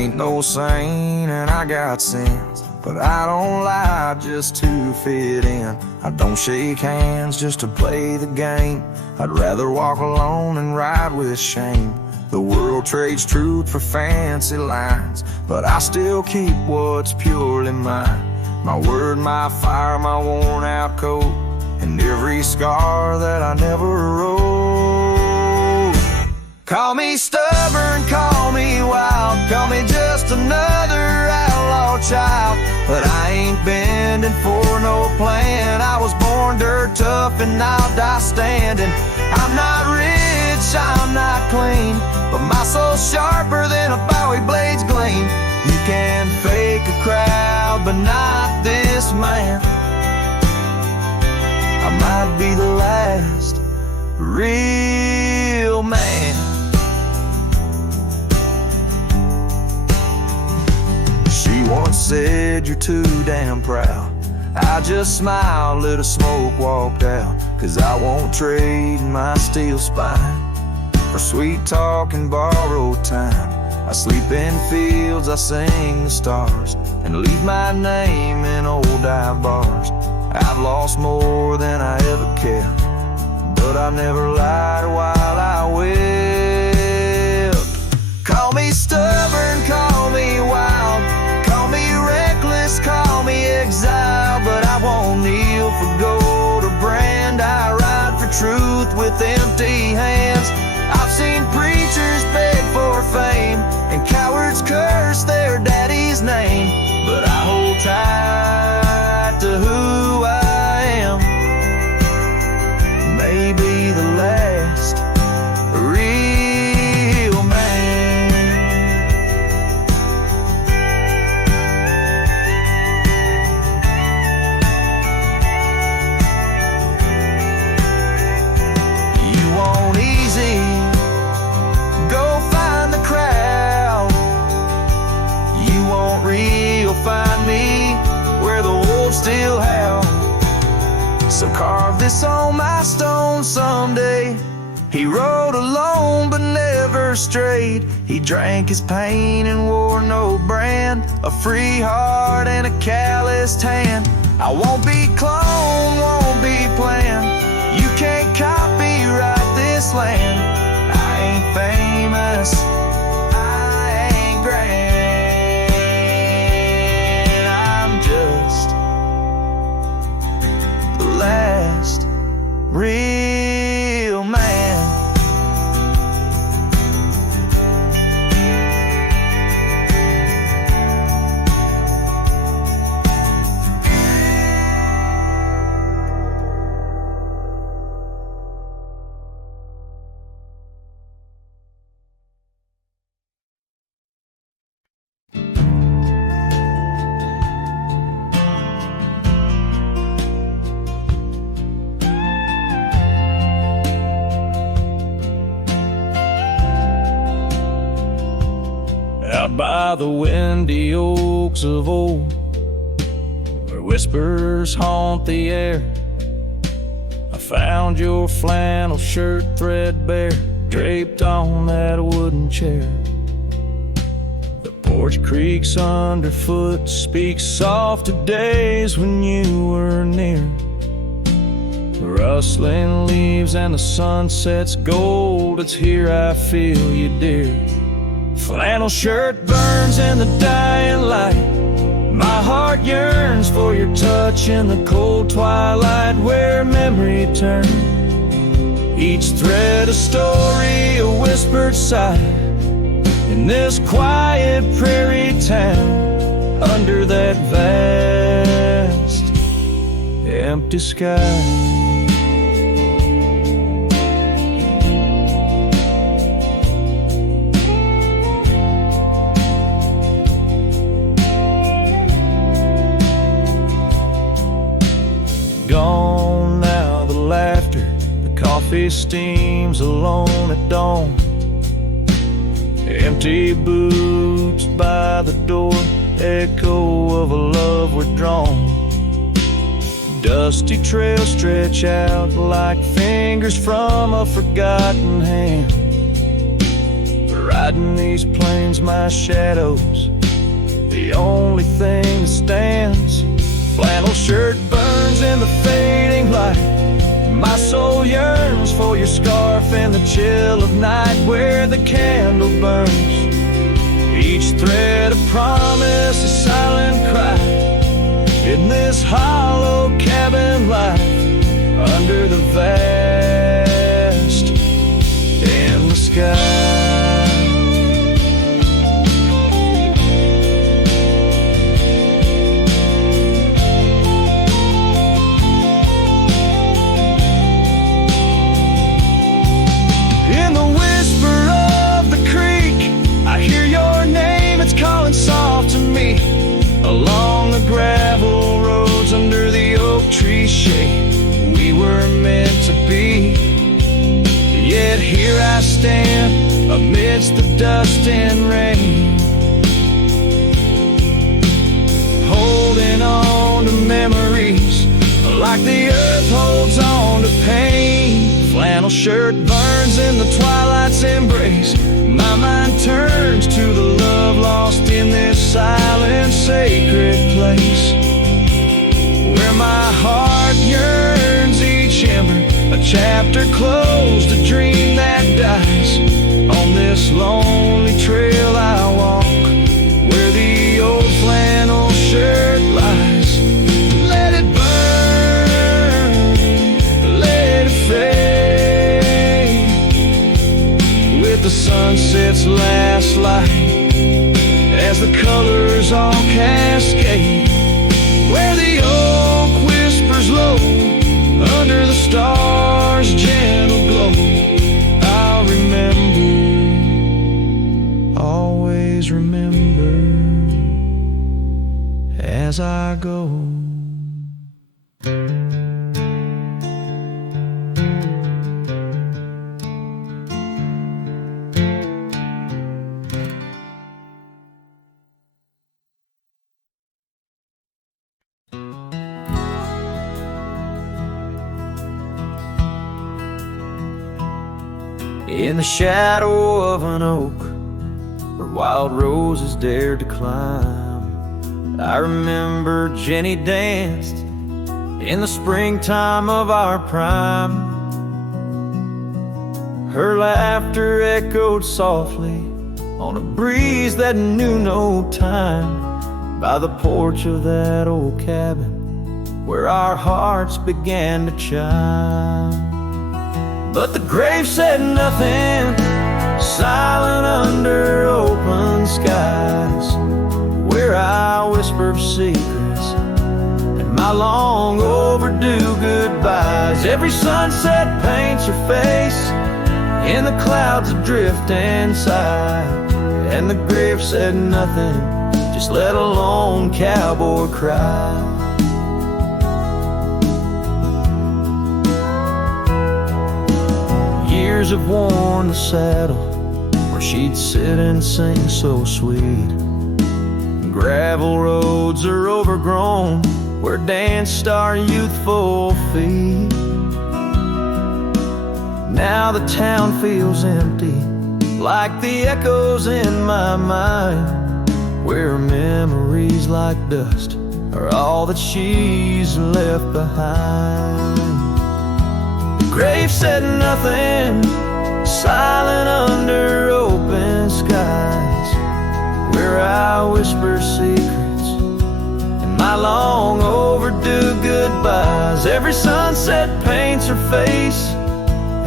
ain't no saint and I got sins, but I don't lie just to fit in. I don't shake hands just to play the game. I'd rather walk alone than ride with shame. The world trades truth for fancy lines, but I still keep what's purely mine. My word, my fire, my worn out coat, and every scar that I never wrote. Call me stubborn, call me wild, call me just another outlaw child, but I ain't bending for no plan. I was born dirt tough and I'll die standing. I'm not rich, I'm not clean, but my soul's sharper than a Bowie blade's gleam. You can fake a crowd, but not this man. I might be the last real man. She once said, you're too damn proud. I just smiled, lit a smoke, walked out, 'cause I won't trade my steel spine for sweet talk and borrowed time. I sleep in fields, I sing the stars, and leave my name in old dive bars. I've lost more than I ever kept, but I never lied while I wept. Call me stubborn, call me wild, call me reckless, call me exile, but I won't kneel for gold or brand. I ride for truth with empty hands. I've seen preachers beg for fame and cowards curse their daddy's name, but I hold tight to who I am. Maybe the last real man. You want easy? Go find the crowd. You want real? Find me where the wolves still howl. So carve this on my stone someday. He rode alone but never strayed. He drank his pain and wore no brand. A free heart and a calloused hand. I won't be cloned, won't be planned. You can't copyright this land. I ain't famous, I ain't grand. I'm just the last real man. Out by the windy oaks of old, where whispers haunt the air, I found your flannel shirt threadbare, draped on that wooden chair. The porch creaks underfoot, speaks soft of days when you were near. Rustling leaves and the sunset's gold, it's here I feel you, dear. Flannel shirt burns in the dying light. My heart yearns for your touch in the cold twilight, where memory turns. Each thread a story, a whispered sigh, in this quiet prairie town, under that vast empty sky. Gone now the laughter, the coffee steams alone at dawn. Empty boots by the door, echo of a love withdrawn. Dusty trails stretch out like fingers from a forgotten hand. Riding these plains, my shadow's the only thing that stands. Flannel shirt burns in the fading light. My soul yearns for your scarf in the chill of night, where the candle burns. Each thread a promise, a silent cry, in this hollow cabin life, under the vast in the sky. In the whisper of the creek, I hear your name, it's calling soft to me. Along the gravel roads under the oak tree shade, we were meant to be. Yet here I stand amidst the dust and rain, holding on to memories like the earth holds on to pain. Flannel shirt burns in the twilight's embrace. My mind turns to the love lost in this silent, sacred place, where my heart yearns each ember, a chapter closed, a dream that dies. On this lonely trail I walk, where the old flannel shirt lies. Let it burn, let it fade, with the sunset's last light, as the colors all cascade, where the oak whispers low under the stars' gentle glow. I'll remember, always remember, as I go. In the shadow of an oak, where wild roses dared to climb, I remember Jenny danced in the springtime of our prime. Her laughter echoed softly on a breeze that knew no time, by the porch of that old cabin where our hearts began to chime. But the grave said nothing, silent under open skies, where I whispered secrets and my long overdue goodbyes. Every sunset paints her face in the clouds adrift inside, and the grave said nothing, just let a lone cowboy cry. Years have worn the saddle where she'd sit and sing so sweet. Gravel roads are overgrown where danced our youthful feet. Now the town feels empty, like the echoes in my mind, where memories like dust are all that she's left behind. The grave said nothing, silent under open skies, where I whisper secrets and my long overdue goodbyes. Every sunset paints her face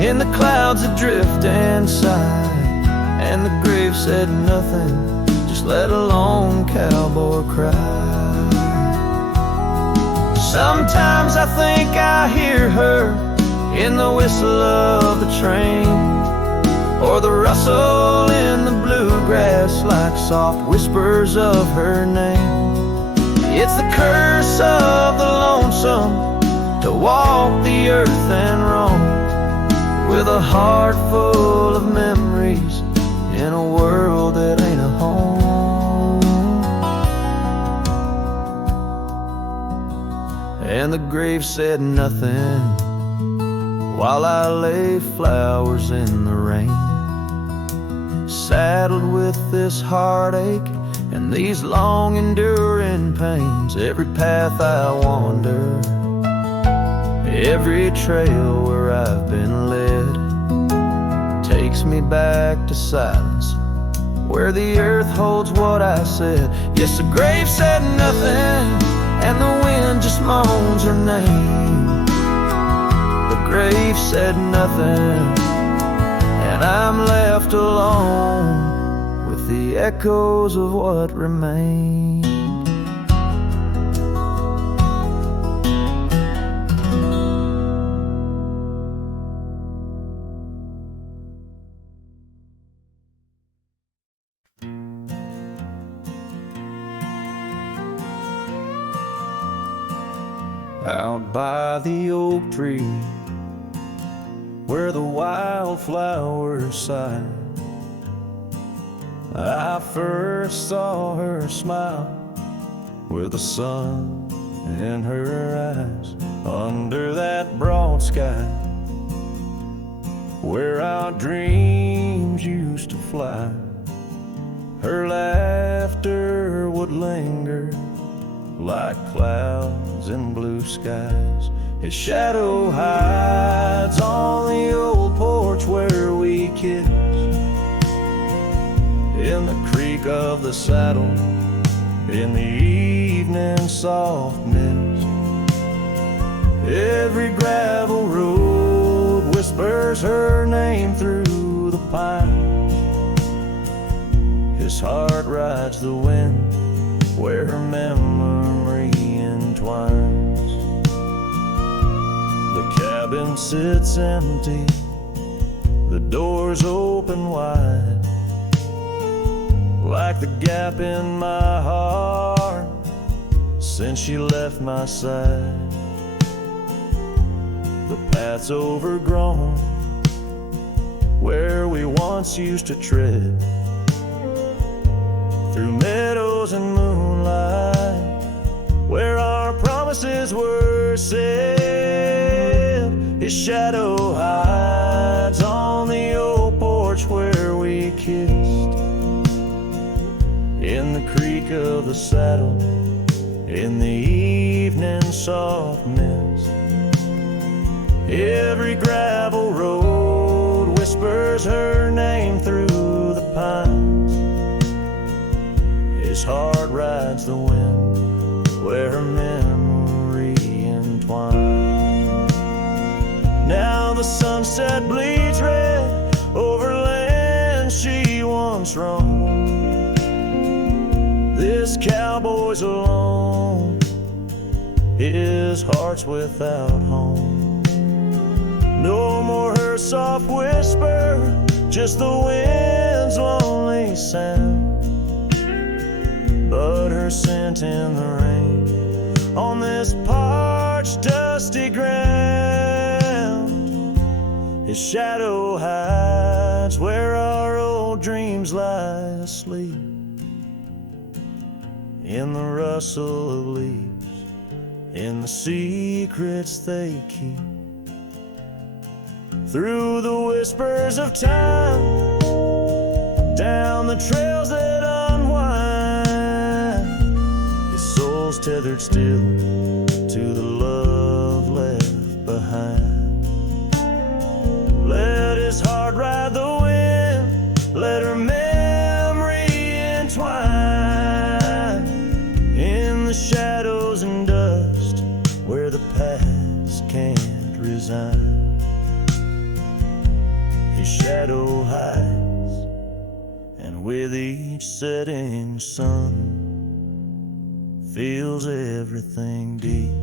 in the clouds adrift inside, and the grave said nothing, just let a lone cowboy cry. Sometimes I think I hear her in the whistle of the train, or the rustle in the bluegrass, like soft whispers of her name. It's the curse of the lonesome to walk the earth and roam, with a heart full of memories in a world that ain't a home. And the grave said nothing while I lay flowers in the rain, saddled with this heartache and these long enduring pains. Every path I wander, every trail where I've been led, takes me back to silence, where the earth holds what I said. Yes, the grave said nothing, and the wind just moans her name. The grave said nothing, and I'm left alone with the echoes of what remained. Out by the oak tree, where the wildflowers sigh, I first saw her smile with the sun in her eyes. Under that broad sky, where our dreams used to fly, her laughter would linger like clouds in blue skies. His shadow hides on the old porch where we kissed, in the creak of the saddle, in the evening soft mist. Every gravel road whispers her name through the pines. His heart rides the wind where her memory entwines. The cabin sits empty, the doors open wide, like the gap in my heart since she left my side. The path's overgrown where we once used to tread, through meadows and moonlight, where our promises were said. His shadow hides on the old porch where we kissed, in the creak of the saddle, in the evening soft mist. Every gravel road whispers her name through the pines. His heart rides the wind where her memory entwines. Now the sunset bleeds red over land she once roamed. This cowboy's alone, his heart's without home. No more her soft whisper, just the wind's lonely sound, but her scent in the rain on this parched, dusty ground. His shadow hides where our old dreams lie asleep, in the rustle of leaves, in the secrets they keep. Through the whispers of time, down the trails that unwind, his soul's tethered still to the love left behind. Let his heart ride the wind, let her memory entwine, in the shadows and dust where the past can't resign. His shadow hides, and with each setting sun, feels everything deep,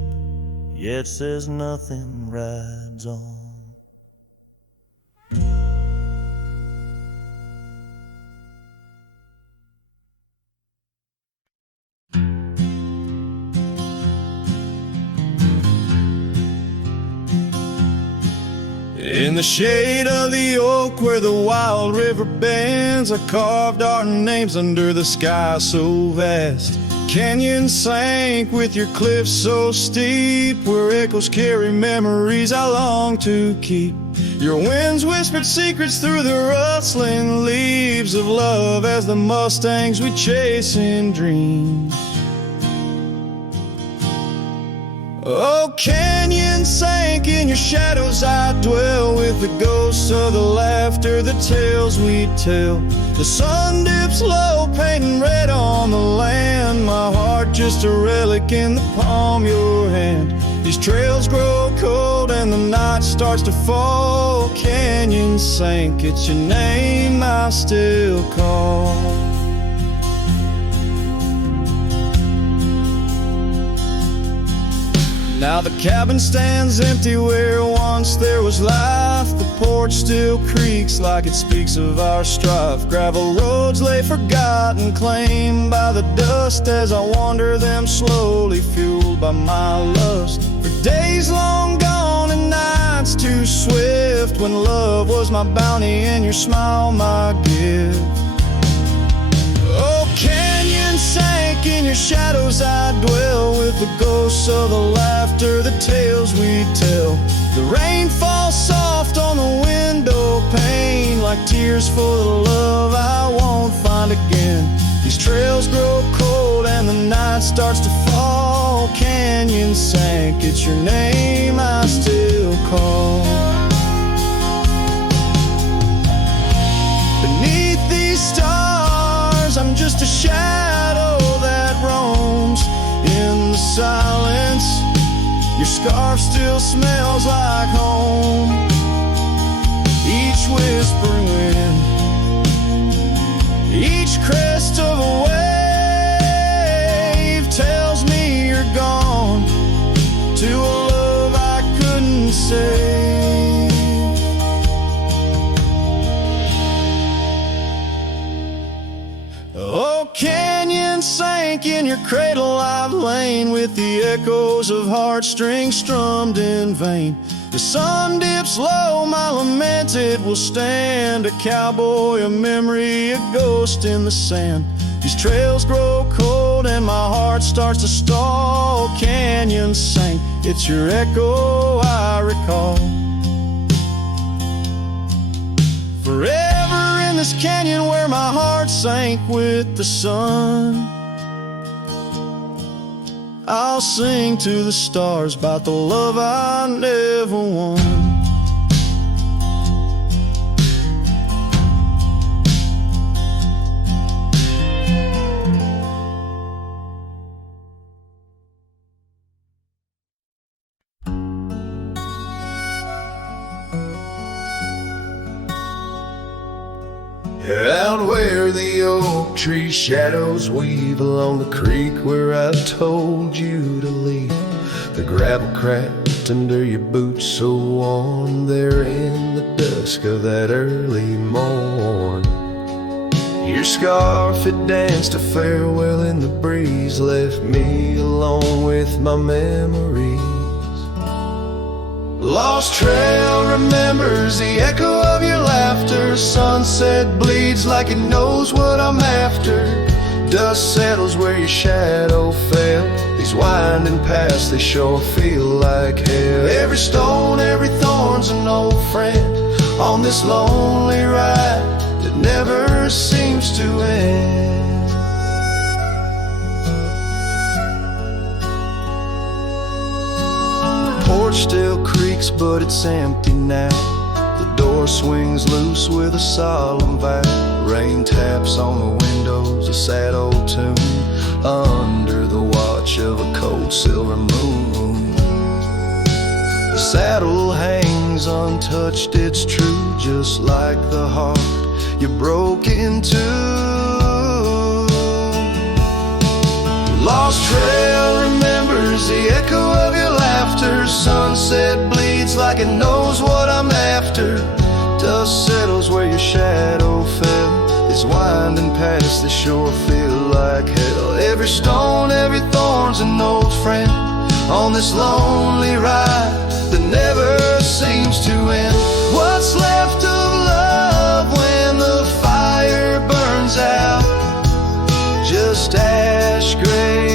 yet says nothing, rides on. In the shade of the oak where the wild river bends, I carved our names under the sky so vast. canyon sank with your cliffs so steep, where echoes carry memories I long to keep. Your winds whispered secrets through the rustling leaves of love as the mustangs we chase in dreams. Oh, canyon sank in your shadows, I dwell with the ghosts of the laughter, the tales we tell. The sun dips low, painting red on the land, my heart just a relic in the palm of your hand. These trails grow cold and the night starts to fall. Canyon sank, it's your name I still call. Now the cabin stands empty where once there was life. The porch still creaks like it speaks of our strife. Gravel roads lay forgotten, claimed by the dust, as I wander them slowly, fueled by my lust. For days long gone and nights too swift, when love was my bounty and your smile my gift. Oh, canyon sank in your shadows, I dwell with the ghosts of the laughter, the tales we tell. The rain falls soft on the window pane, like tears for the love I won't find again. These trails grow cold and the night starts to fall. Canyon sank, it's your name I still call. Beneath these stars, I'm just a shadow that roams in the silence. Your scarf still smells like home. Each whispering wind, each crest of a wave tells me you're gone to a love I couldn't save. Oh, canyon sank in your cradle, I've lain with the echoes of heartstrings strummed in vain. The sun dips low, my lament it will stand, a cowboy, a memory, a ghost in the sand. These trails grow cold and my heart starts to stall. Canyon sank, it's your echo I recall. Forever in this canyon where my heart sank with the sun, I'll sing to the stars about the love I never won. Out where the oak tree shadows weave along the creek where I told you to leave, the gravel cracked under your boots so worn there in the dusk of that early morn. Your scarf it danced a farewell in the breeze, left me alone with my memories. Lost trail remembers the echo of your laughter. Sunset bleeds like it knows what I'm after. Dust settles where your shadow fell. These winding paths, they sure feel like hell. Every stone, every thorn's an old friend on this lonely ride that never seems to end. The porch still creaks, but it's empty now. The door swings loose with a solemn vow. Rain taps on the windows, a sad old tune, under the watch of a cold silver moon. The saddle hangs untouched, it's true, just like the heart you broke into. Lost trail remembers the echo of your laughter. Sunset bleeds like it knows what I'm after. Dust settles where your shadow fell. These winding paths, they sure feel like hell. Every stone, every thorn's an old friend on this lonely ride that never seems to end. What's left of love when the fire burns out? Just ash gray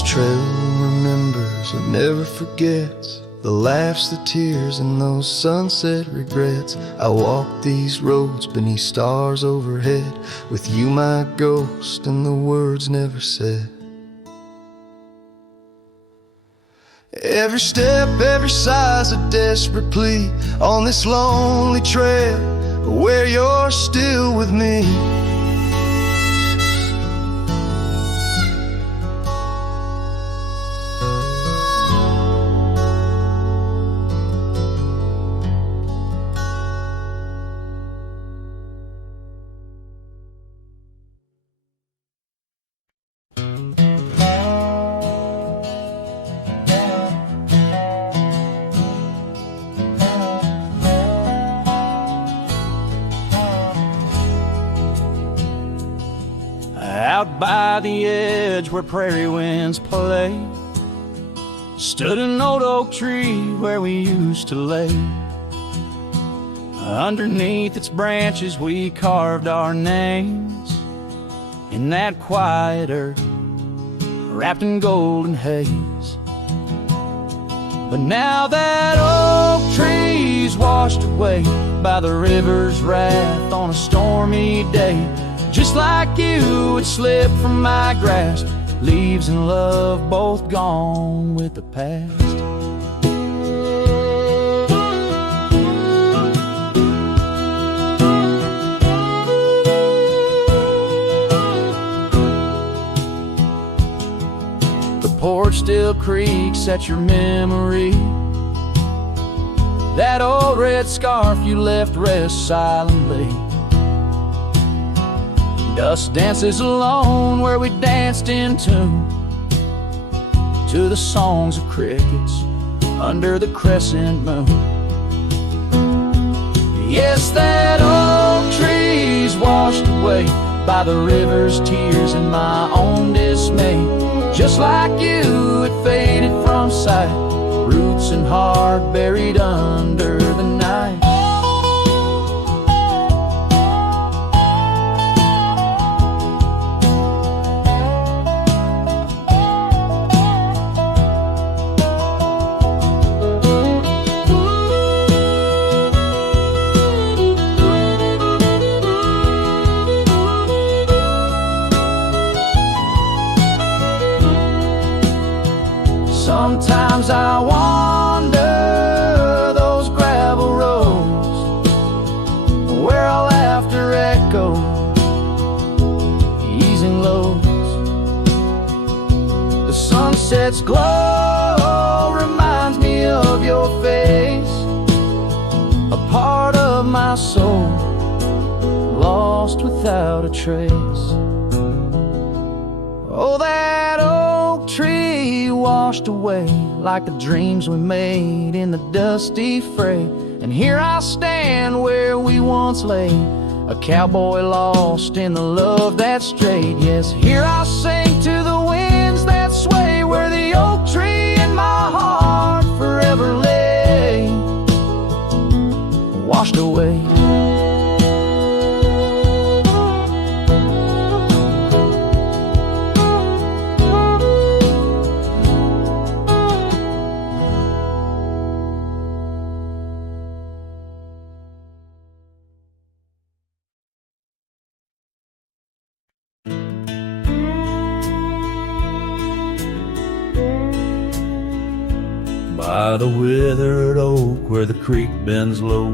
this trail remembers and never forgets the laughs, the tears, and those sunset regrets. I walk these roads beneath stars overhead, with you my ghost and the words never said. Every step, every sigh's a desperate plea on this lonely trail where you're still with me. Out by the edge where prairie winds play stood an old oak tree where we used to lay. Underneath its branches we carved our names in that quiet earth wrapped in golden haze. But now that oak tree's washed away by the river's wrath on a stormy day. Just like you, it slipped from my grasp, leaves and love both gone with the past. The porch still creaks at your memory. That old red scarf you left rests silently. Dust dances alone where we danced in tune to the songs of crickets under the crescent moon. Yes, that old tree's washed away by the river's tears and my own dismay. Just like you, it faded from sight, roots and heart buried under the night. Sometimes I wander those gravel roads where our laughter echoes, easing lows. The sunset's glow reminds me of your face, a part of my soul lost without a trace. Oh, that oak tree washed away like the dreams we made in the dusty fray. And here I stand where we once lay, a cowboy lost in the love that strayed. Yes, here I sing to the winds that sway where the oak tree in my heart forever lay, washed away. By the withered oak where the creek bends low,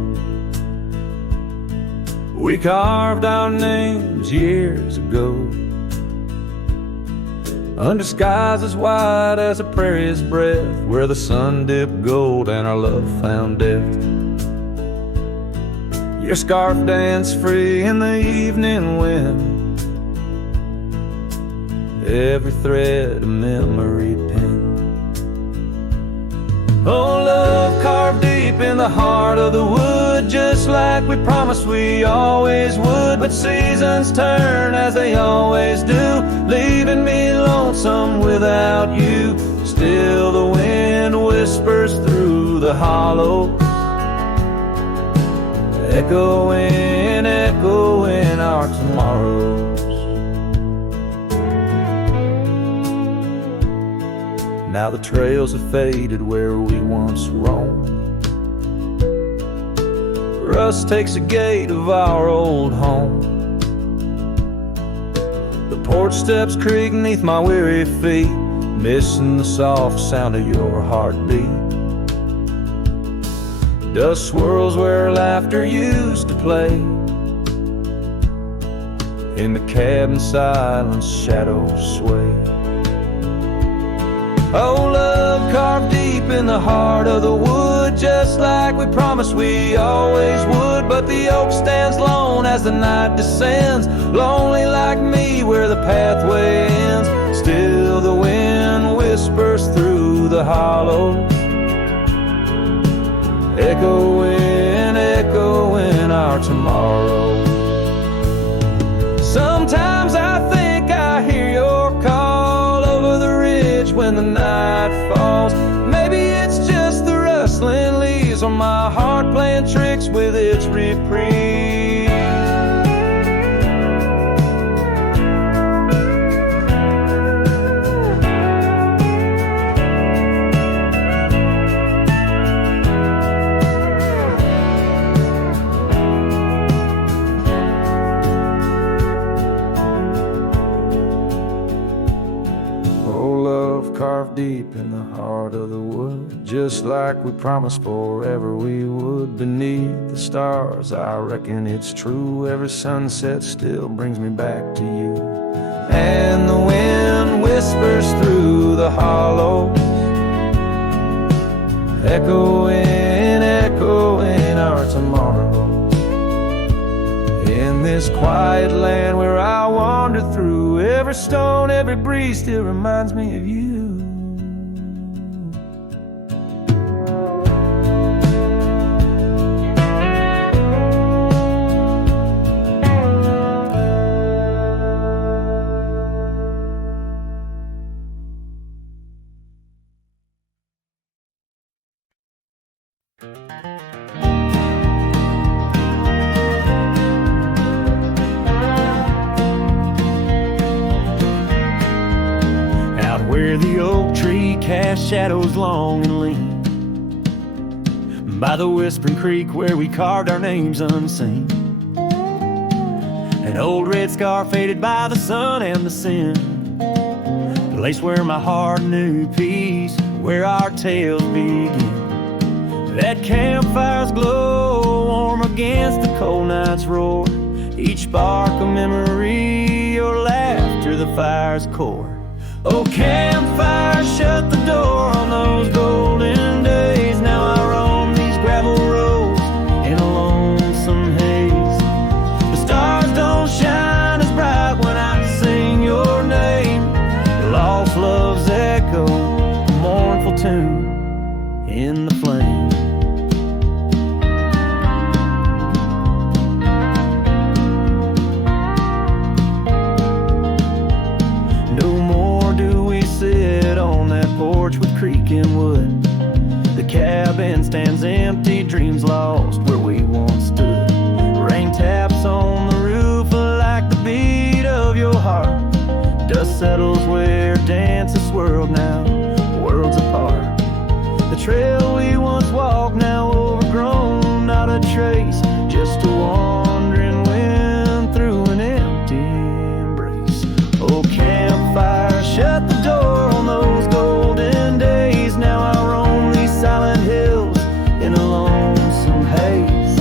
we carved our names years ago, under skies as wide as a prairie's breath, where the sun dipped gold and our love found depth. Your scarf danced free in the evening wind, every thread a memory pinned. Oh, love carved deep in the heart of the wood, just like we promised we always would. But seasons turn as they always do, leaving me lonesome without you. Still the wind whispers through the hollow, echoing, echoing our tomorrows. Now the trails have faded where we once roamed. Rust takes the gate of our old home. The porch steps creak beneath my weary feet, missing the soft sound of your heartbeat. Dust swirls where laughter used to play. In the cabin silence, shadows sway. Oh, love carved deep in the heart of the wood, just like we promised we always would. But the oak stands lone as the night descends, lonely like me where the pathway ends. Still the wind whispers through the hollows, echoing, echoing our tomorrow. Sometimes I think I hear your call over the ridge when the night falls. Maybe it's just the rustling leaves on my heart playing tricks with its reprieve. Carved deep in the heart of the wood, just like we promised forever we would. Beneath the stars, I reckon it's true, every sunset still brings me back to you. And the wind whispers through the hollow, echoing, echoing our tomorrows. In this quiet land where I wander through, every stone, every breeze still reminds me of you. Where the oak tree casts shadows long and lean, by the whispering creek where we carved our names unseen. An old red scar faded by the sun and the sin, place where my heart knew peace, where our tales begin. That campfire's glow warm against the cold night's roar, each spark a memory, your laughter the fire's core. Oh, campfire, shut the door on those golden days. Now I roam these gravel roads in a lonesome haze. The stars don't shine as bright when I sing your name. Lost love's echo, a mournful tune in the flame. Porch with creaking wood, the cabin stands empty, dreams lost where we once stood. Rain taps on the roof like the beat of your heart. Dust settles where dances swirled, now worlds apart. The trail we once walked now overgrown, not a trace, just a wandering wind through an empty embrace. Oh, campfire, shut the door on those golden days. Now I roam these silent hills in a lonesome haze.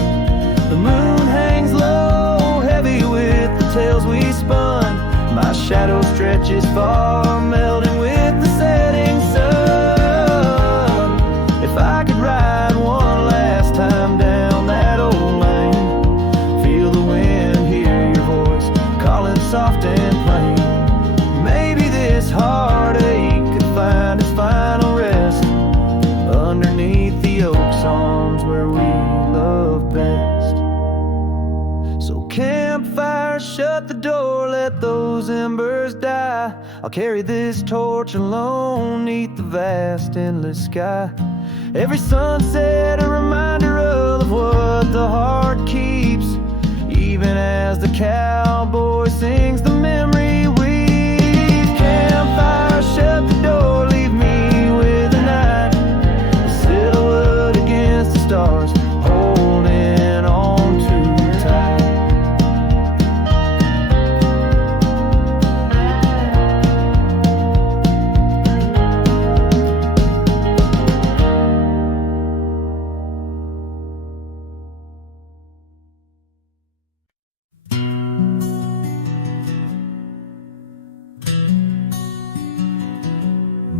The moon hangs low, heavy with the tales we spun. My shadow stretches far, melting with the setting sun. If I could ride one last time down that old lane, feel the wind, hear your voice calling soft and plain. Maybe this heartache could find its final rest underneath the oak's arms where we love best. So campfire, shut the door, let those embers die. I'll carry this torch alone neath the vast endless sky. Every sunset a reminder of what the heart keeps, even as the cowboy sings the memory weaves. Campfire, shut the door, leave me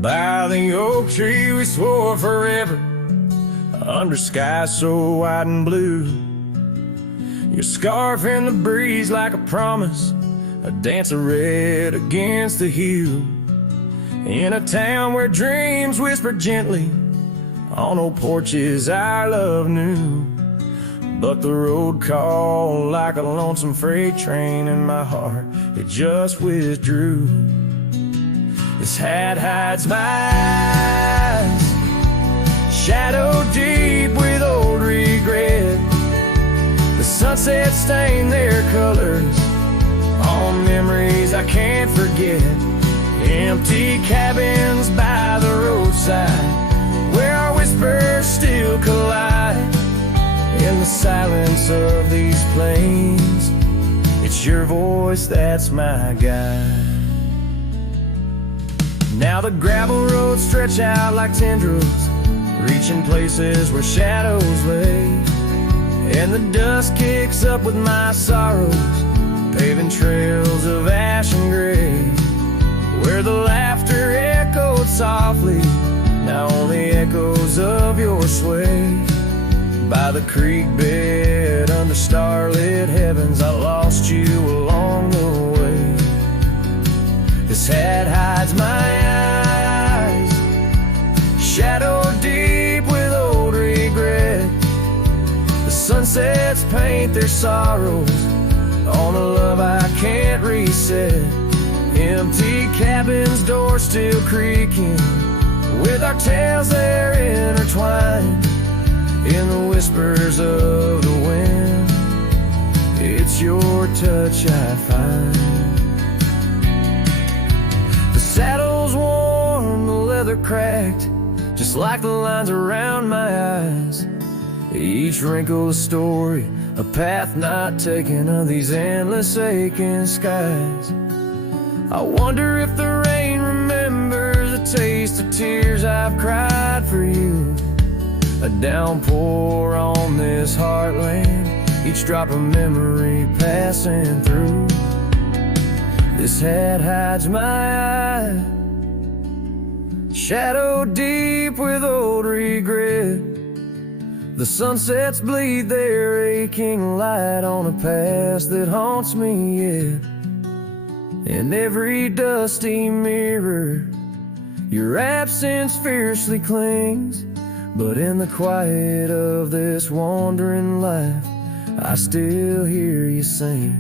By the oak tree we swore forever, under skies so white and blue. Your scarf in the breeze like a promise, a dance of red against the hue. In a town where dreams whisper gently, on old porches our love knew. But the road called like a lonesome freight train, and my heart, it just withdrew. This hat hides my eyes, shadow deep with old regret. The sunset stained their colors on memories I can't forget. Empty cabins by the roadside, where our whispers still collide. In the silence of these plains, it's your voice that's my guide. Now the gravel roads stretch out like tendrils, reaching places where shadows lay. And the dust kicks up with my sorrows, paving trails of ash and gray. Where the laughter echoed softly, now only echoes of your sway. By the creek bed under starlit heavens, I lost you along the way. This hat hides my eyes, shadow deep with old regret. The sunsets paint their sorrows on a love I can't reset. Empty cabins, doors still creaking, with our tales there intertwined. In the whispers of the wind, it's your touch I find. The saddle's worn, the leather cracked, just like the lines around my eyes. Each wrinkle a story, a path not taken of these endless aching skies. I wonder if the rain remembers the taste of tears I've cried for you. A downpour on this heartland, each drop of memory passing through. This hat hides my eye, shadow deep with old regret. The sunsets bleed their aching light on a past that haunts me yet. In every dusty mirror, your absence fiercely clings. But in the quiet of this wandering life, I still hear you sing.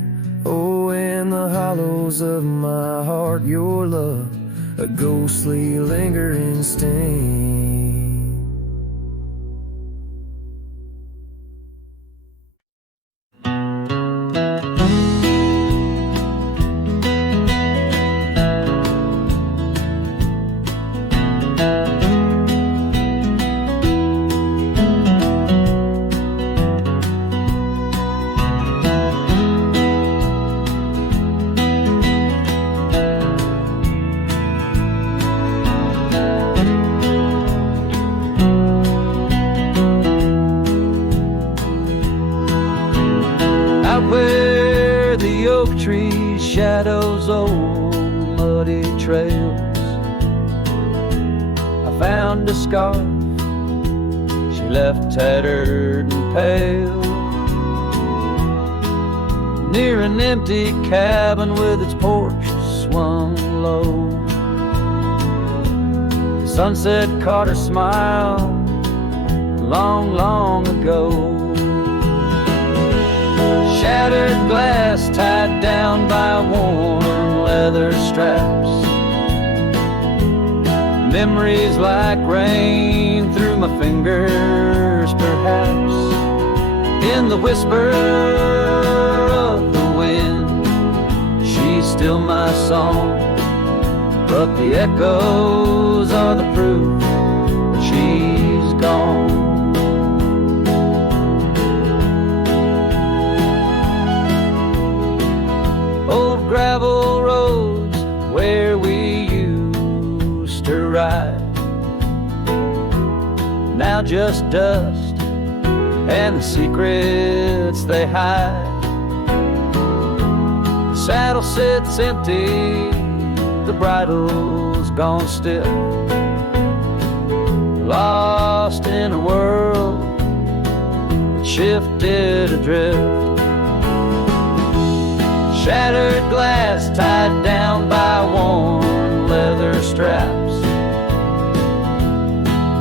Oh, in the hollows of my heart, your love, a ghostly lingering sting. Where the oak tree shadows old muddy trails, I found a scarf she left tattered and pale, near an empty cabin with its porch swung low. Sunset caught her smile long, long ago. Shattered glass tied down by worn leather straps, memories like rain through my fingers, perhaps. In the whisper of the wind, she's still my song, but the echoes are the proof that she's gone. Old gravel roads where we used to ride, now just dust and the secrets they hide. The saddle sits empty, the bridle's gone still, lost in a world that shifted adrift. Shattered glass tied down by worn leather straps.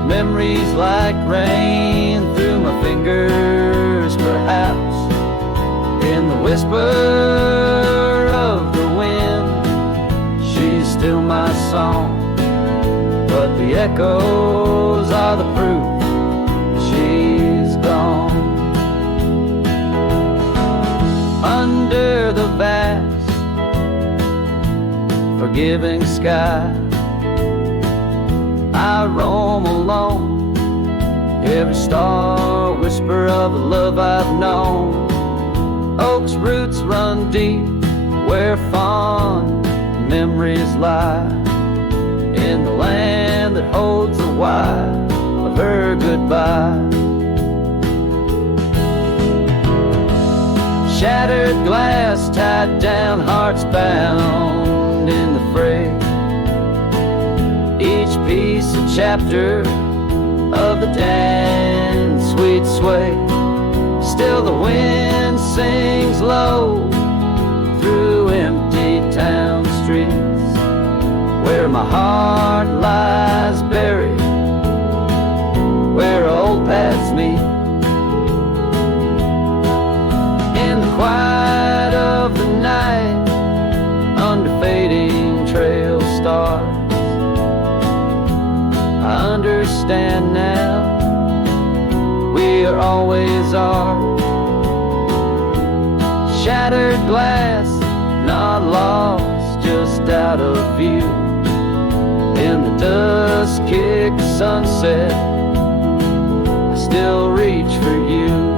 Memories like rain through my fingers, perhaps. In the whisper of the wind, she's still my song. But the echoes are the proof she's gone. Under the vast, forgiving sky, I roam alone. Every star whisper of the love I've known. Oak's roots run deep where fond memories lie, in the land that holds the why of her goodbye. Shattered glass tied down, hearts bound in the fray. Each piece a chapter of the dance sweet sway. Still the wind sings low through empty town streets, where my heart lies buried, where old paths meet. In the quiet of the night, under fading trail stars, I understand now, we are always are. Shattered glass, not lost, just out of view. In the dusk-kicked sunset, I still reach for you.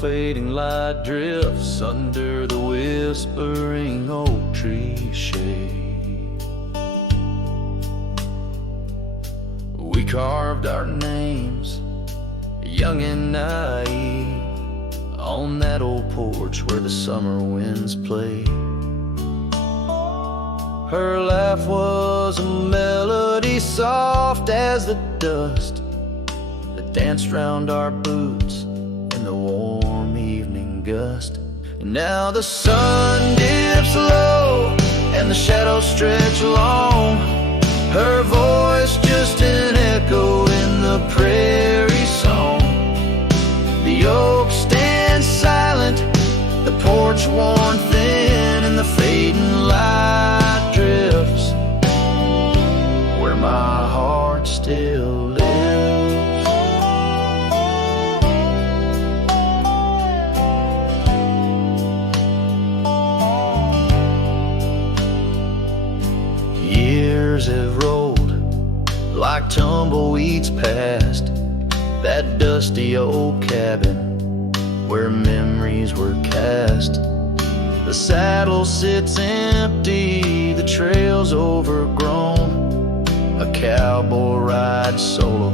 Fading light drifts under the whispering oak tree shade. We carved our names, young and naive, on that old porch where the summer winds played. Her laugh was a melody soft as the dust that danced round our boots in the warm evening gust. And now the sun dips low and the shadows stretch long. Her voice just an echo in the prairie song. The oak stands silent, the porch worn thin, and the fading light drifts where my heart still lives. Years have rolled like tumbleweeds past that dusty old cabin where memories were cast. The saddle sits empty, the trail's overgrown. A cowboy rides solo,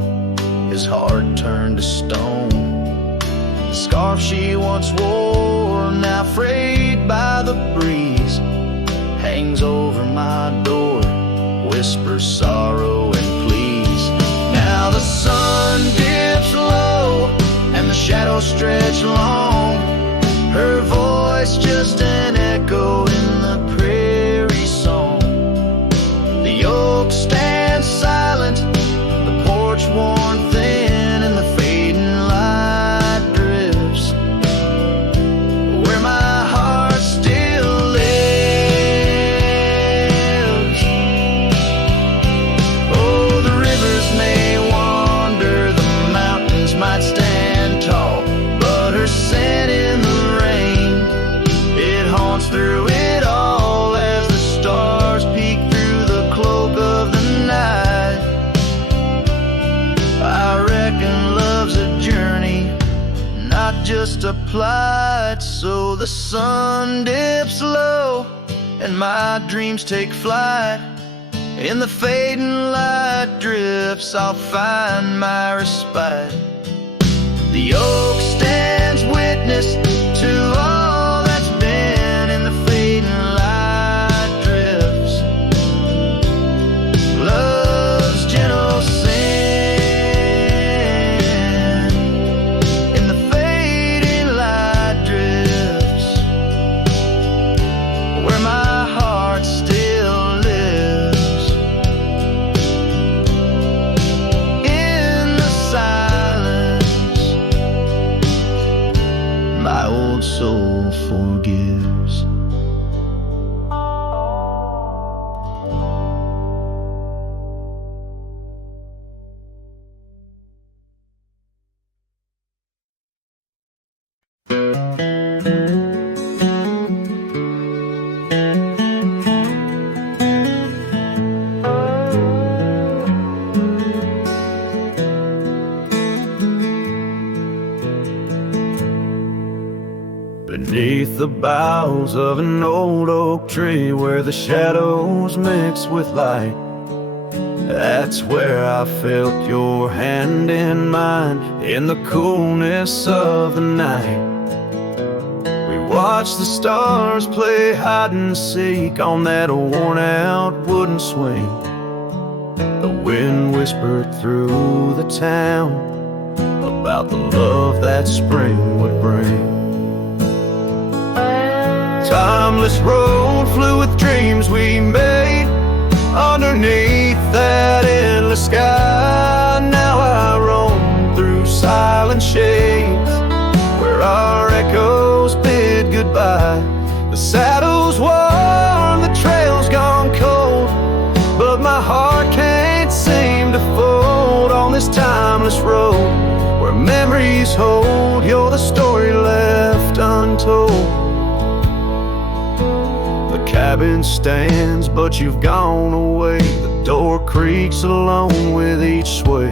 his heart turned to stone. The scarf she once wore, now frayed by the breeze, hangs over my door, whispers sorrow and pleas. Now the sun dips low and the shadows stretch long. Her voice just an echo in the prairie song. The oak stands silent, the porch worn thin, and the fading light drifts where my heart still lives. Oh, the rivers may wander, the mountains might stand tall, but her scent in the rain just applied so the sun dips low and my dreams take flight. In the fading light drifts I'll find my respite. The oak stands witness to all that's been in the fading light drifts. Love's gentle sin in the fading light drifts, where my heart still lives. In the silence, my old soul forgives. Beneath the boughs of an old oak tree where the shadows mix with light, that's where I felt your hand in mine in the coolness of the night. We watched the stars play hide and seek on that worn out wooden swing. The wind whispered through the town about the love that spring would bring. Timeless road flew with dreams we made underneath that endless sky. Now I roam through silent shades where our echoes bid goodbye. The saddle's worn, the trail's gone cold, but my heart can't seem to fold on this timeless road where memories hold. You're the story left untold. The cabin stands, but you've gone away. The door creaks along with each sway.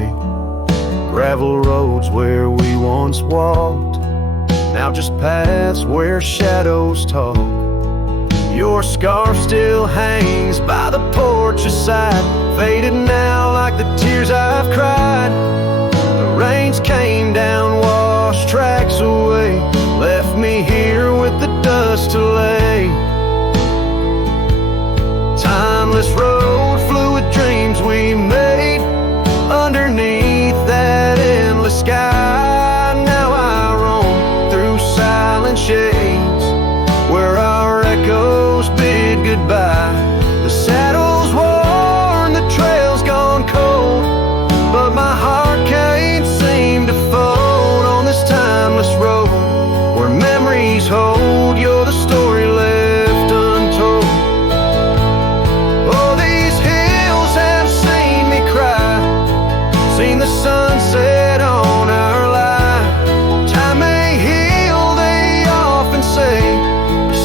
Gravel roads where we once walked, now just paths where shadows talk. Your scarf still hangs by the porch aside, faded now like the tears I've cried. The rains came down, washed tracks away, left me here with the dust to lay. Timeless road flew with dreams we made underneath that endless sky. Now I roam through silent shades where our echoes bid goodbye. The saddle's worn, the trail's gone cold, but my heart can't seem to fold on this timeless road where memories hold. You're the story left untold. Oh, these hills have seen me cry, seen the sunset on our line. Time may heal, they often say,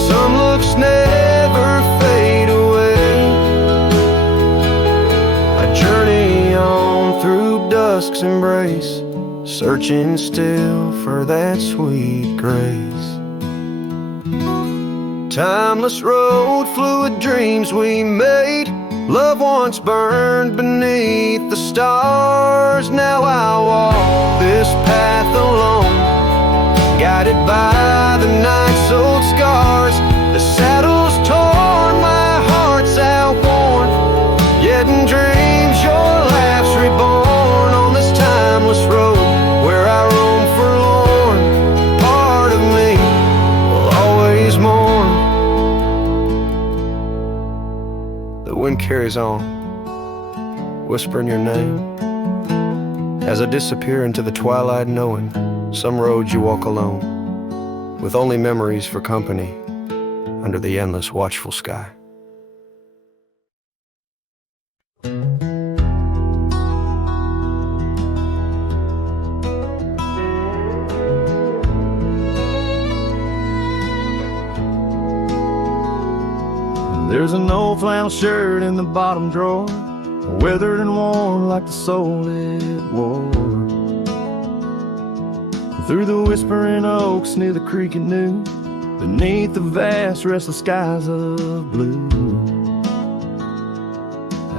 some looks never fade away. I journey on through dusk's embrace, searching still for that sweet grace. Timeless road flew with dreams we made. Love once burned beneath the stars. Now I walk this path alone, guided by the night's old scars. The saddle's torn, my heart's outworn, yet in dreams your laugh's reborn on this timeless road where I roam forlorn. Part of me will always mourn. The wind carries on, whispering your name as I disappear into the twilight, knowing some roads you walk alone, with only memories for company under the endless watchful sky. There's an old flannel shirt in the bottom drawer, withered and worn like the soul it wore. through the whispering oaks near the creek at noon, beneath the vast restless skies of blue.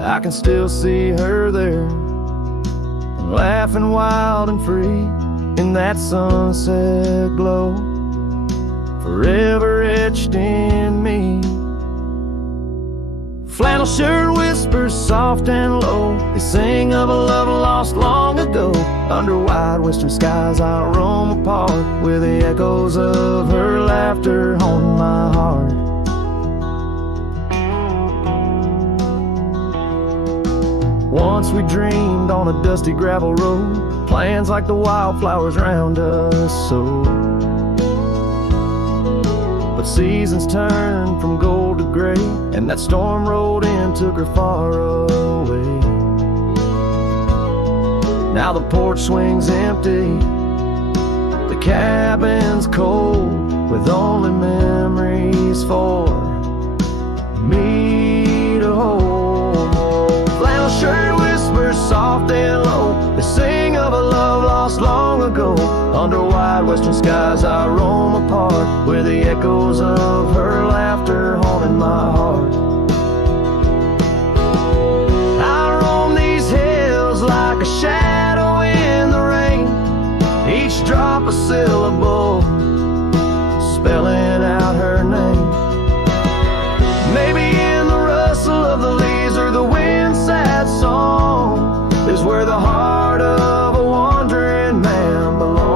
I can still see her there, laughing wild and free in that sunset glow, forever etched in me. Flannel shirt whispers soft and low, they sing of a love lost long ago. Under wide western skies I'll roam apart, with the echoes of her laughter haunting my heart. Once we dreamed on a dusty gravel road, plans like the wildflowers round us so. But seasons turned from gold to gray, and that storm rolled in, took her far away. Now the porch swings empty, the cabin's cold, with only memories for me to hold. Flannel shirt whispers soft and low, they sing of a love lost long ago. Under wide western skies I roam apart, where the echoes of her laughter haunted my heart. I roam these hills like a shadow in the rain, each drop a syllable, spelling out her name. Maybe in the rustle of the leaves or the wind's sad song is where the heart of a wandering man belongs.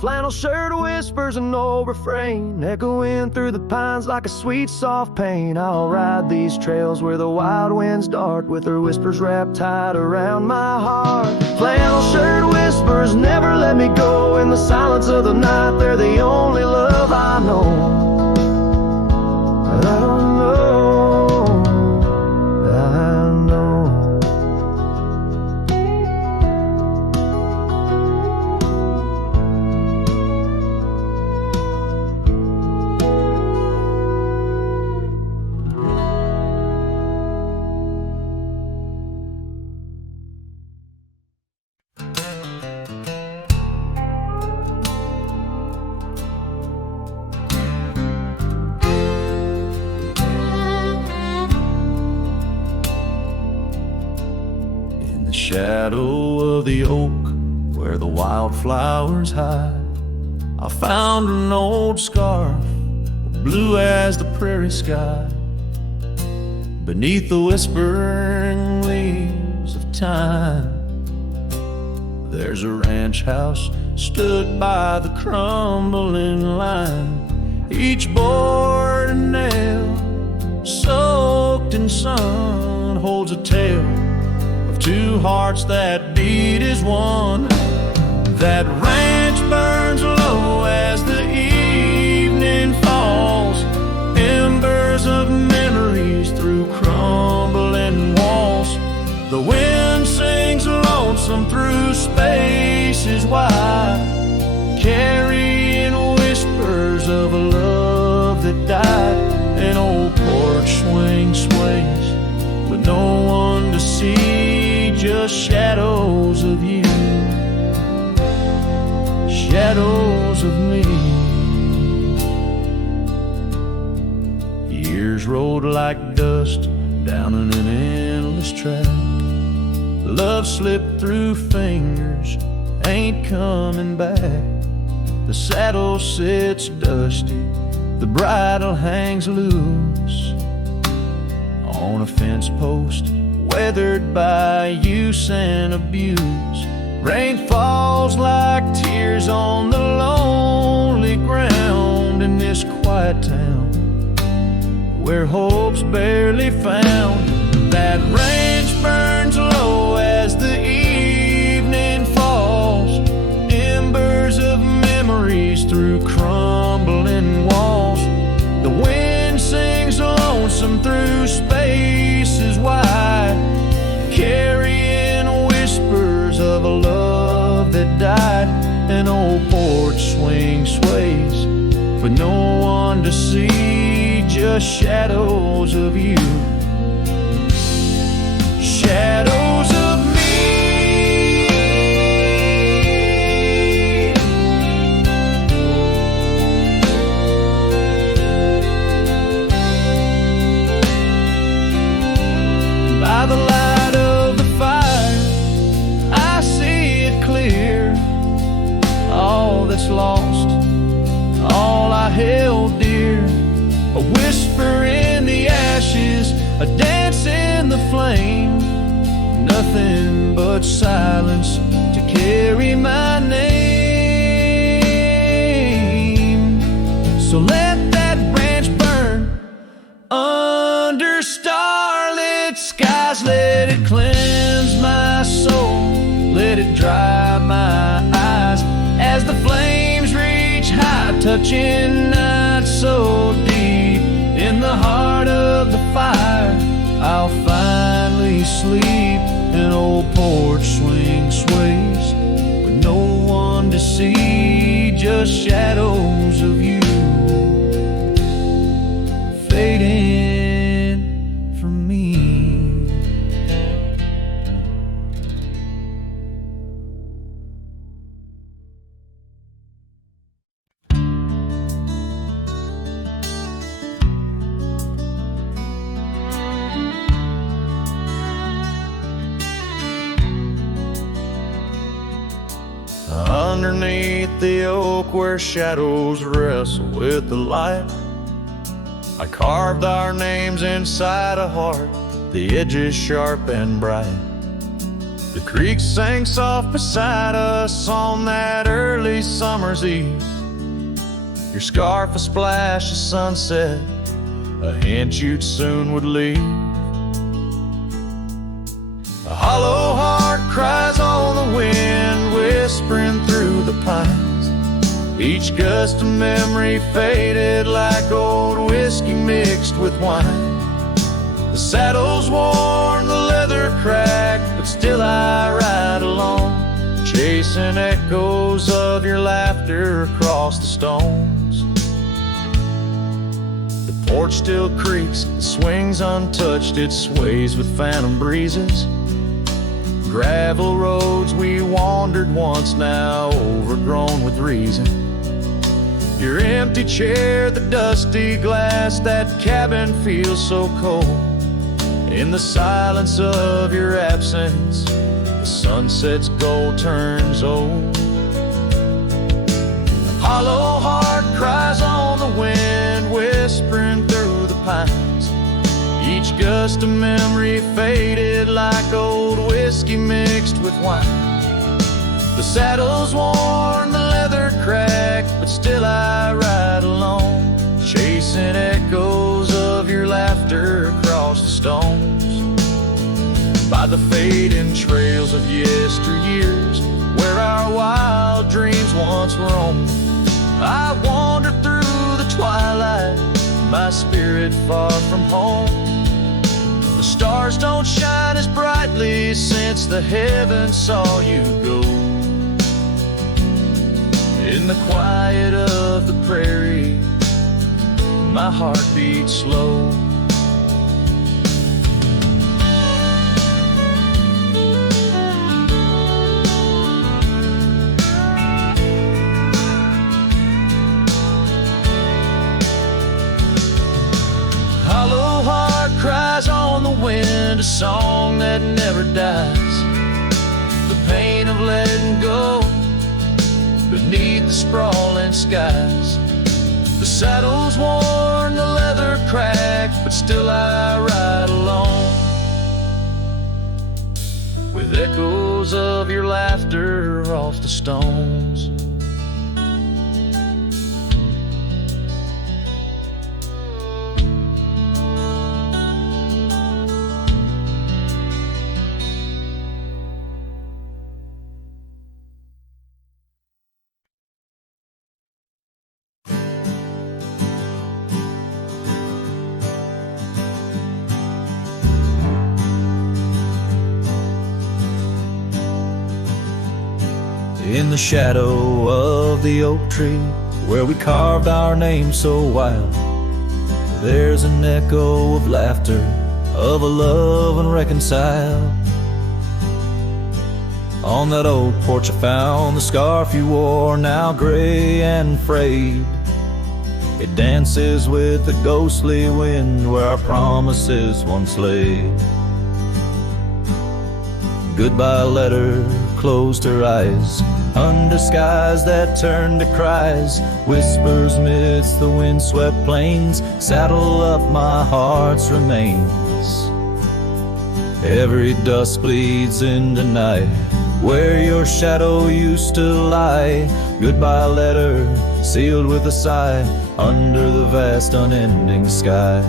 Flannel shirt whispers an old refrain, echoing through the pines like a sweet soft pain. I'll ride these trails where the wild winds dart, with her whispers wrapped tight around my heart. Flannel shirt whispers never let me go, in the silence of the night they're the only love I know. I don't know, I know. Shadow of the oak where the wildflowers hide, I found an old scarf, blue as the prairie sky. Beneath the whispering leaves of time, there's a ranch house stood by the crumbling line, each board and nail soaked in sun holds a tale of two hearts that beat as one. That ranch burns low as the evening falls, embers of memories through crumbling walls. The wind sings lonesome through spaces wide, carrying whispers of a love that died. An old porch swing sways with no one to see, just shadows of you, shadows of me. Years rolled like dust down an endless track. Love slipped through fingers, ain't coming back. The saddle sits dusty, the bridle hangs loose on a fence post, weathered by use and abuse. Rain falls like tears on the lonely ground in this quiet town where hope's barely found. That ranch burns low as the evening falls, embers of memories through crumbling walls. The wind sings lonesome through spaces wide, carrying whispers of a love that died. An old porch swing sways with no one to see, just shadows of you, shadows of By the light of the fire, I see it clear. All that's lost, all I held dear. A whisper in the ashes, a dance in the flame. Nothing but silence to carry my name. So let that branch burn under starlit skies. Let it cleanse my soul, let it dry my eyes. As the flames reach high, touching not so deep. In the heart of the fire, I'll finally sleep. An old porch swing sways with no one to see, just shadows of you fading from me. Underneath the oak where shadows wrestle with the light, I carved our names inside a heart, the edges sharp and bright. The creek sang soft beside us on that early summer's eve. Your scarf a splash of sunset, a hint you'd soon would leave. A hollow heart cries on the wind, whispering through the pines. Each gust of memory faded like old whiskey mixed with wine. The saddle's worn, the leather cracked, but still I ride along, chasing echoes of your laughter across the stones. The porch still creaks, it swings untouched, it sways with phantom breezes. Gravel roads we wandered once, now overgrown with reason. Your empty chair, the dusty glass, that cabin feels so cold. In the silence of your absence, the sunset's gold turns old. A hollow heart cries on the wind, whispering through the pines. Each gust of memory faded like old whiskey mixed with wine. The saddle's worn, the leather cracked, but still I ride alone, chasing echoes of your laughter across the stones. By the fading trails of yesteryears, where our wild dreams once roamed, I wander through the twilight, my spirit far from home. The stars don't shine as brightly since the heavens saw you go. In the quiet of the prairie, my heart beats slow. Hollow heart cries on the wind, a song that never dies. The pain of letting go beneath the sprawling skies. The saddle's worn, the leather cracked, but still I ride along, with echoes of your laughter off the stones. In the shadow of the oak tree, where we carved our names so wild, there's an echo of laughter, of a love unreconciled. On that old porch I found the scarf you wore, now gray and frayed. It dances with the ghostly wind where our promises once lay. goodbye letter closed her eyes. Under skies that turned to cries, whispers midst the windswept plains, saddle up my heart's remains. Every dust bleeds into night, where your shadow used to lie. Goodbye letter sealed with a sigh, under the vast unending sky.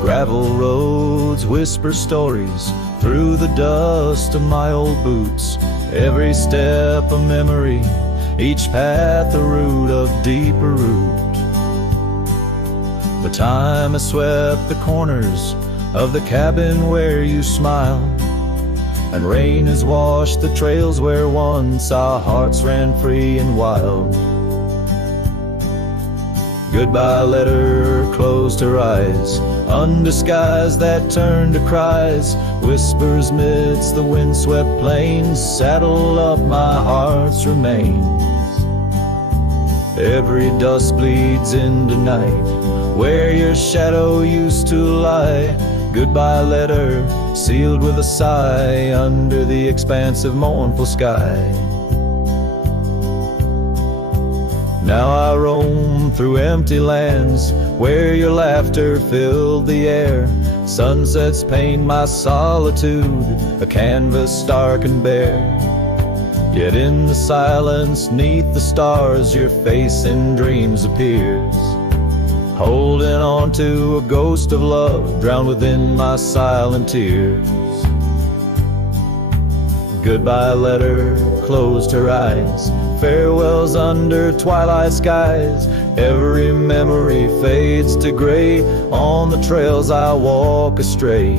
Gravel roads whisper stories through the dust of my old boots. Every step a memory, each path a root of deeper root. But time has swept the corners of the cabin where you smile, and rain has washed the trails where once our hearts ran free and wild. Goodbye letter closed her eyes, under skies that turned to cries, whispers midst the windswept plains, saddle up my heart's remains. Every dust bleeds into night, where your shadow used to lie. Goodbye letter sealed with a sigh, under the expansive mournful sky. Now I roam through empty lands, where your laughter filled the air. Sunsets paint my solitude, a canvas stark and bare. Yet in the silence, neath the stars, your face in dreams appears, holding on to a ghost of love, drowned within my silent tears. Goodbye letter closed her eyes, farewells under twilight skies. Every memory fades to gray, on the trails I walk astray.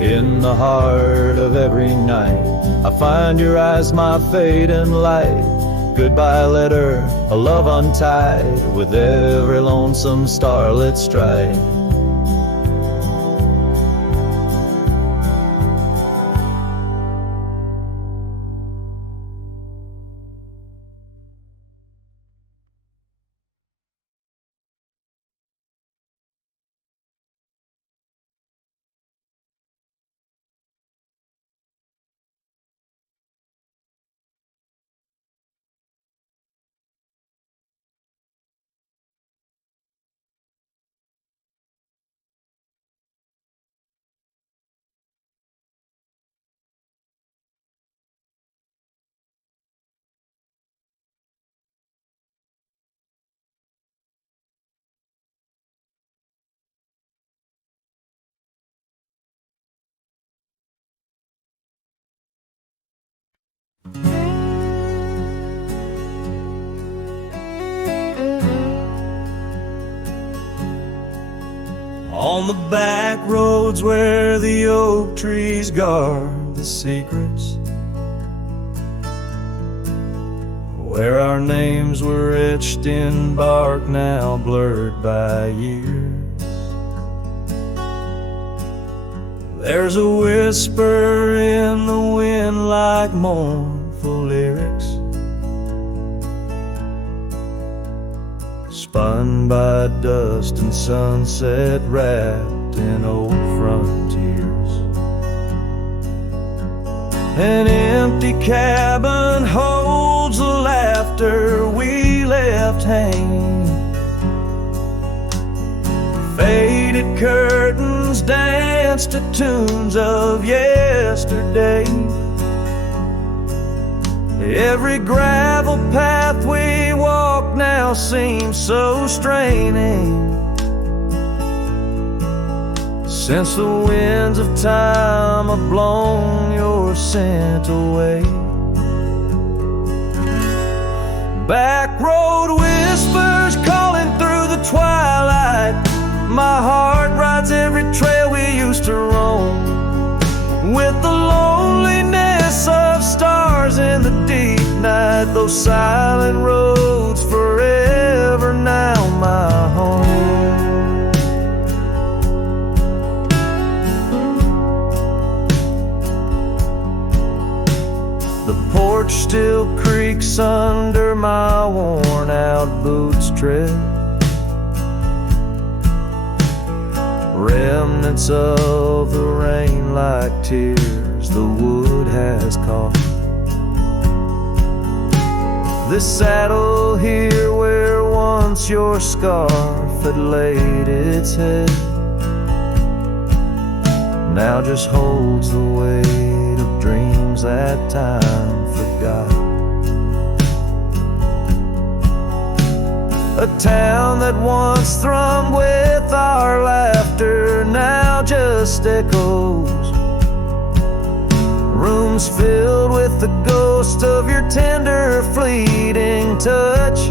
In the heart of every night, I find your eyes, my fading light. Goodbye letter, a love untied, with every lonesome starlit stride. On the back roads where the oak trees guard the secrets, where our names were etched in bark now blurred by years, there's a whisper in the wind like mournful lyrics, spun by dust and sunset, wrapped in old frontiers. An empty cabin holds the laughter we left hanging. Faded curtains dance to tunes of yesterday. Every gravel path we walk now seems so straining, since the winds of time have blown your scent away. Back road whispers calling through the twilight, my heart rides every trail we used to roam, with the loneliness of stars in the deep night. Those silent roads forever now my home. The porch still creaks under my worn out boots tread, remnants of the rain like tears the wood has caught. This saddle here where once your scarf had laid its head now just holds the weight of dreams that time forgot. A town that once thrummed with our laughter now just echoes. Rooms filled with the ghost of your tender, fleeting touch.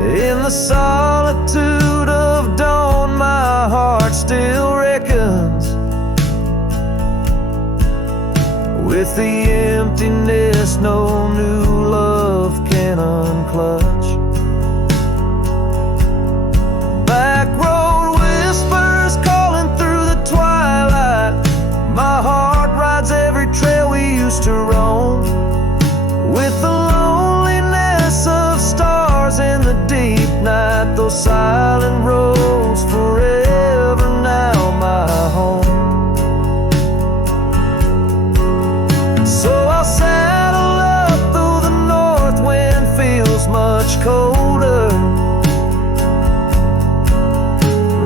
In the solitude of dawn, my heart still reckons with the emptiness no new love can unclutch. Back road whispers calling through the twilight. My heart rides every trail we used to roam, with the loneliness of stars in the deep night. Those silent roads forever now my home. So I'll saddle up though the north wind feels much colder,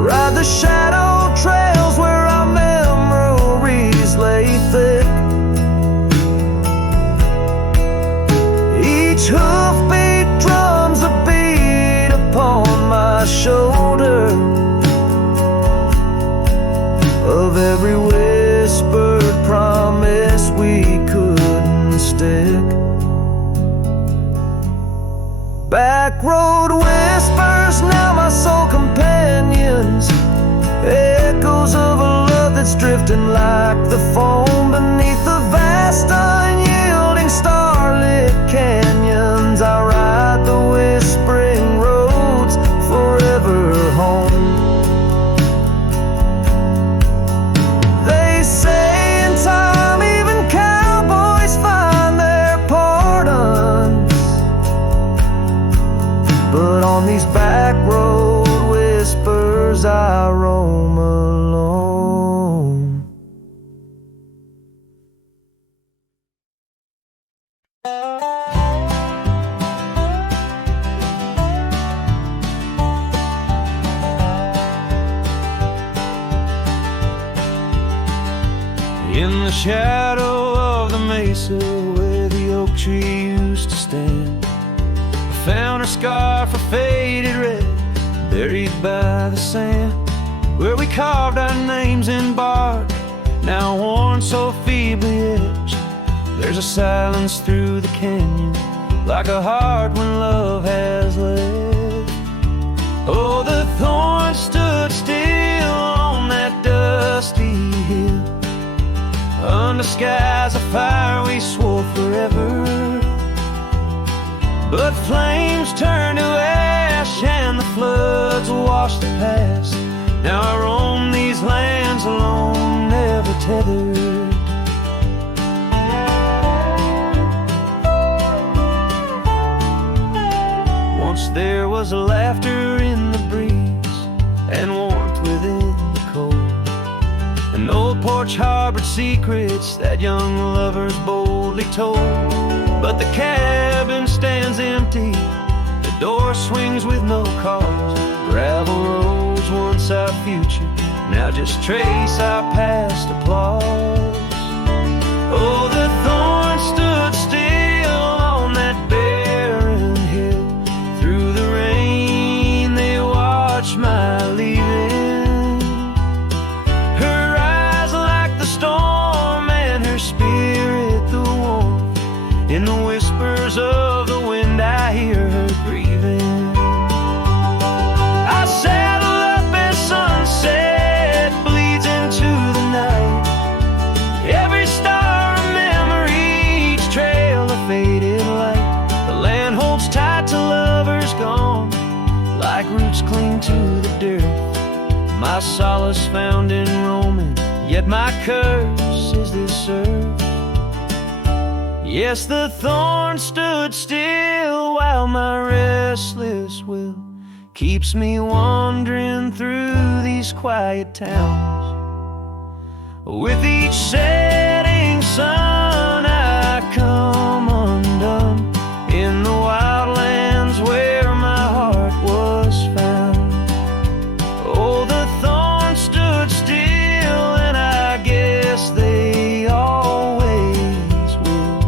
ride the shadow trails where our memories lay thick. Each hoofbeat drums a beat upon my shoulder of every whispered promise we couldn't stick. Back road whispers, now my soul companions, echoes of a love that's drifting like the foam beneath the vast unyielding starlit canyons. I ride the whispering roads forever home. They say in time even cowboys find their pardons, but on these back road whispers I roam alone. In the shadow of the mesa where the oak tree used to stand, I found her scarf of faded red, buried by the sand, where we carved our names in bark, now worn so feebly etched. There's a silence through the canyon, like a heart when love has left. Oh, the thorns stood still on that dusty hill, under skies of fire we swore forever, but flames turned to ash and the floods washed the past. Now I roam these lands alone, never tethered. Once there was laughter in the breeze and warmth within the cold. An old porch harbored secrets that young lovers boldly told. But the cabin stands empty, the door swings with no cause. Gravel roads, once our future, now just trace our past applause. Oh, the thorns stood still on that barren hill. Through the rain they watched my leaving. Her eyes like the storm and her spirit the warmth. In the whispers of the wind I hear her grieving. I saddle up as sunset bleeds into the night. Every star a memory, each trail a faded light. The land holds tight to lovers gone, like roots cling to the dirt. My solace found in roaming, yet my curse is this earth. Yes, the thorn stood still while my restless will keeps me wandering through these quiet towns. With each setting sun I come undone in the wildlands where my heart was found. Oh, the thorns stood still, and I guess they always will.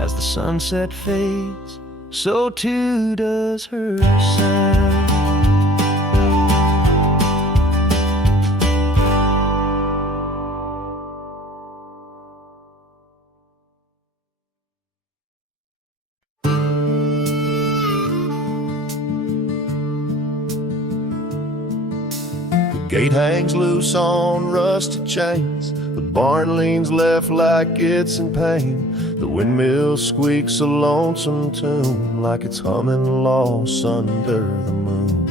As the sunset fades, so too does her sound. Gate hangs loose on rusted chains. The barn leans left like it's in pain. The windmill squeaks a lonesome tune, like it's humming lost under the moon.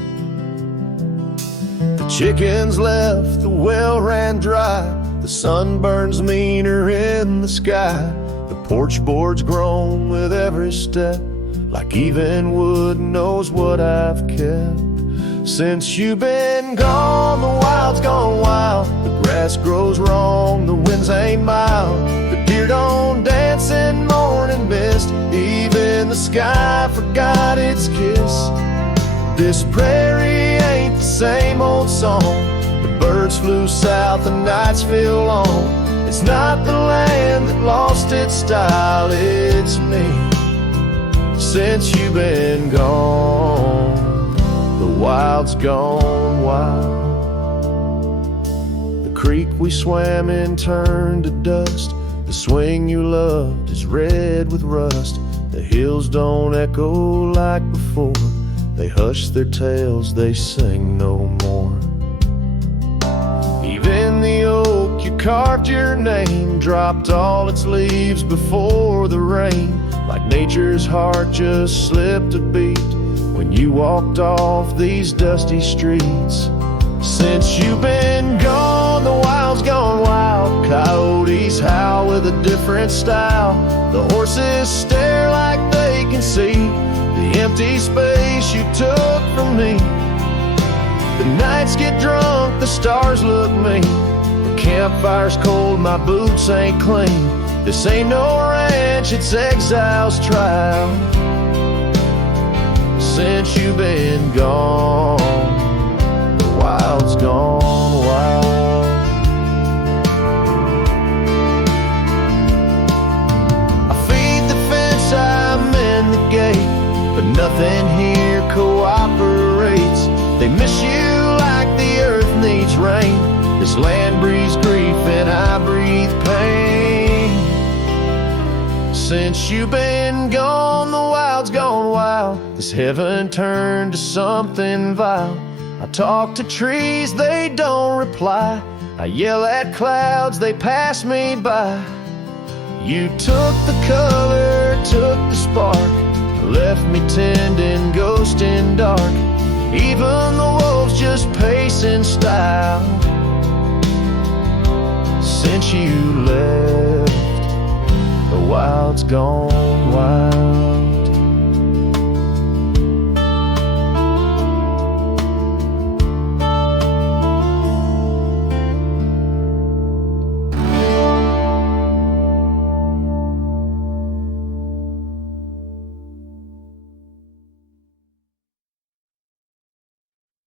The chickens left, the well ran dry. The sun burns meaner in the sky. The porch board's grown with every step, like even wood knows what I've kept. Since you've been gone, the wild's gone wild. The grass grows wrong, the winds ain't mild. The deer don't dance in morning mist. Even the sky forgot its kiss. This prairie ain't the same old song. The birds flew south, the nights feel long. It's not the land that lost its style, it's me. Since you've been gone, the wild's gone wild. The creek we swam in turned to dust. The swing you loved is red with rust. The hills don't echo like before. They hush their tales, they sing no more. Even the oak you carved your name dropped all its leaves before the rain. Like nature's heart just slipped a beat when you walked off these dusty streets. Since you've been gone, the wild's gone wild. Coyotes howl with a different style. The horses stare like they can see the empty space you took from me. The nights get drunk, the stars look mean. The campfire's cold, my boots ain't clean. This ain't no ranch, it's exile's trial. Since you've been gone, the wild's gone wild. I feed the fence, I'm in the gate, but nothing here cooperates. They miss you like the earth needs rain. This land breathes grief and I breathe pain. Since you've been gone, the wild's gone wild. This heaven turned to something vile. I talk to trees, they don't reply. I yell at clouds, they pass me by. You took the color, took the spark, left me tending ghost in dark. Even the wolves just pace in style. Since you left, the wild's gone wild.